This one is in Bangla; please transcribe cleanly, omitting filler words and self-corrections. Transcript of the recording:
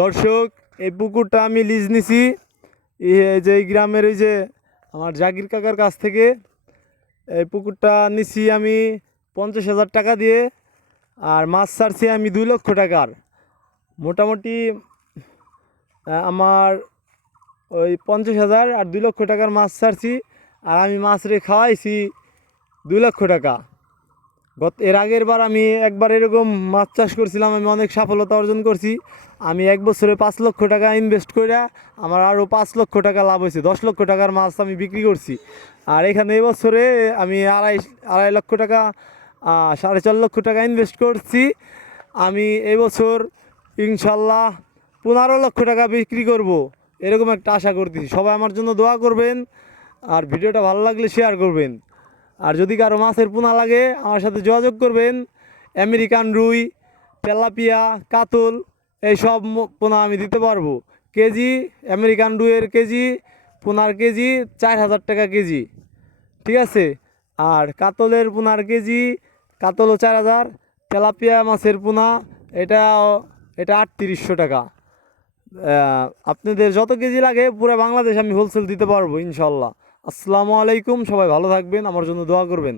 দর্শক, এই পুকুরটা আমি লিজ নিছি যে এই গ্রামের ওই যে আমার জাকির কাকার কাছ থেকে। এই পুকুরটা নিছি আমি 50,000 টাকা দিয়ে, আর মাছ ছাড়ছি আমি 2 লক্ষ টাকার। মোটামুটি আমার ওই 50,000 আর 2 লক্ষ টাকার মাছ ছাড়ছি, আর আমি মাছ রে খাওয়াইছি 2 লক্ষ টাকা। এর আগের বার আমি একবার এরকম মাছ চাষ করছিলাম, আমি অনেক সফলতা অর্জন করছি। আমি এক বছরে 5 লক্ষ টাকা ইনভেস্ট করে আমার আরও 5 লক্ষ টাকা লাভ হয়েছে। 10 লক্ষ টাকার মাছ আমি বিক্রি করছি। আর এখানে এবছরে আমি আড়াই লক্ষ টাকা 4.5 লক্ষ টাকা ইনভেস্ট করছি। আমি এবছর ইনশাল্লাহ 15 লক্ষ টাকা বিক্রি করব, এরকম একটা আশা করতেছি। সবাই আমার জন্য দোয়া করবেন, আর ভিডিওটা ভালো লাগলে শেয়ার করবেন। আর যদি কারো মাছের পোনা লাগে আমার সাথে যোগাযোগ করবেন। আমেরিকান রুই, তেলাপিয়া, কাতল এই সব পোনা আমি দিতে পারবো। কেজি আমেরিকান রুইয়ের কেজি, পোনার কেজি 4,000 টাকা কেজি, ঠিক আছে। আর কাতলের পোনার কেজি, কাতলও 4,000। তেলাপিয়া মাছের পোনা এটা এটা 3800 টাকা। আপনাদের যত কেজি লাগে পুরো বাংলাদেশ আমি হোলসেল দিতে পারবো ইনশাল্লাহ। আসসালামু আলাইকুম, সবাই ভালো থাকবেন, আমার জন্য দোয়া করবেন।